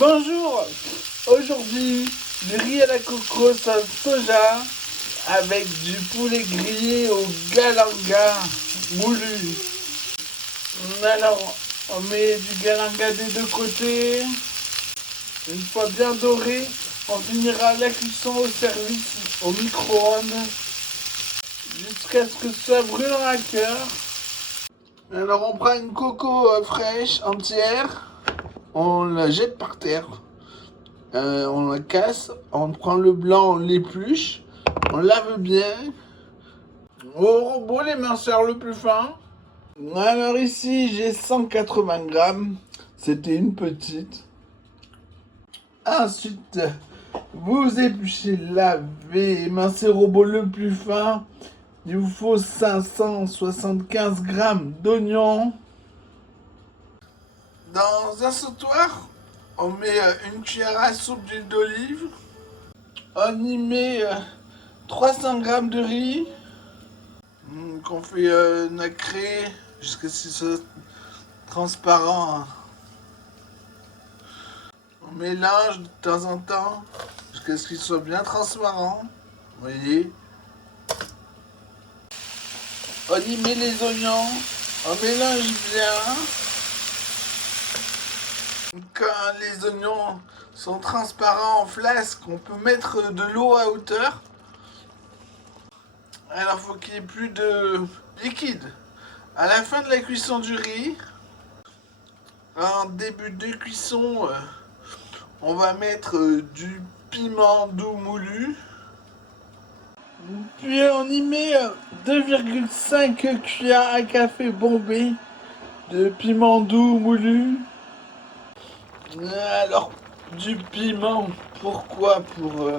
Bonjour, aujourd'hui du riz à la coco sauce soja avec du poulet grillé au galanga moulu. Alors on met du galanga des deux côtés. Une fois bien doré, on finira la cuisson au service au micro-ondes jusqu'à ce que ce soit brûlant à cœur. Alors on prend une coco fraîche entière, on la jette par terre. On la casse, on prend le blanc, on l'épluche, on lave bien. Au robot, les minceurs le plus fin. Alors ici, j'ai 180 grammes. C'était une petite. Ensuite, vous épluchez, lavez, émincez au robot le plus fin. Il vous faut 575 grammes d'oignons. Dans un sautoir, on met une cuillère à soupe d'huile d'olive. On y met 300 grammes de riz qu'on fait nacrer jusqu'à ce que ce soit transparent. On mélange de temps en temps jusqu'à ce qu'il soit bien transparent. Vous voyez. On y met les oignons. On mélange bien. Quand les oignons sont transparents en flasque, on peut mettre de l'eau à hauteur. Alors il faut qu'il n'y ait plus de liquide. À la fin de la cuisson du riz, en début de cuisson, on va mettre du piment doux moulu. Puis on y met 2,5 cuillères à café bombées de piment doux moulu. Alors, du piment, pourquoi? Pour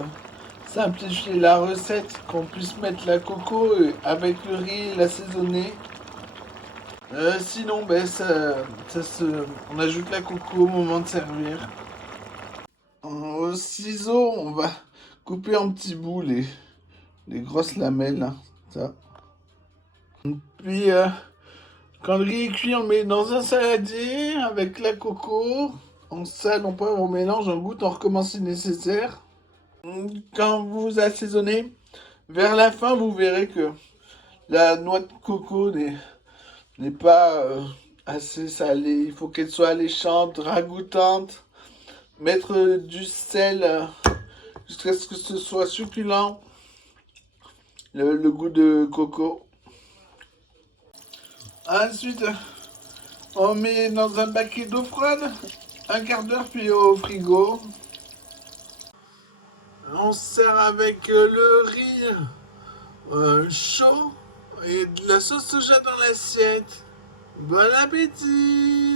simplifier la recette, qu'on puisse mettre la coco avec le riz et l'assaisonner. Sinon, on ajoute la coco au moment de servir. Au ciseau, on va couper en petits bouts les grosses lamelles. Là, ça. Puis, quand le riz est cuit, on le met dans un saladier avec la coco. On sale, on poivre, on mélange, on goûte, on recommence si nécessaire. Quand vous assaisonnez, vers la fin, vous verrez que la noix de coco n'est pas assez salée. Il faut qu'elle soit alléchante, ragoûtante. Mettre du sel jusqu'à ce que ce soit succulent. Le goût de coco. Ensuite, on met dans un baquet d'eau froide, un quart d'heure, puis au frigo. On sert avec le riz chaud et de la sauce soja dans l'assiette. Bon appétit!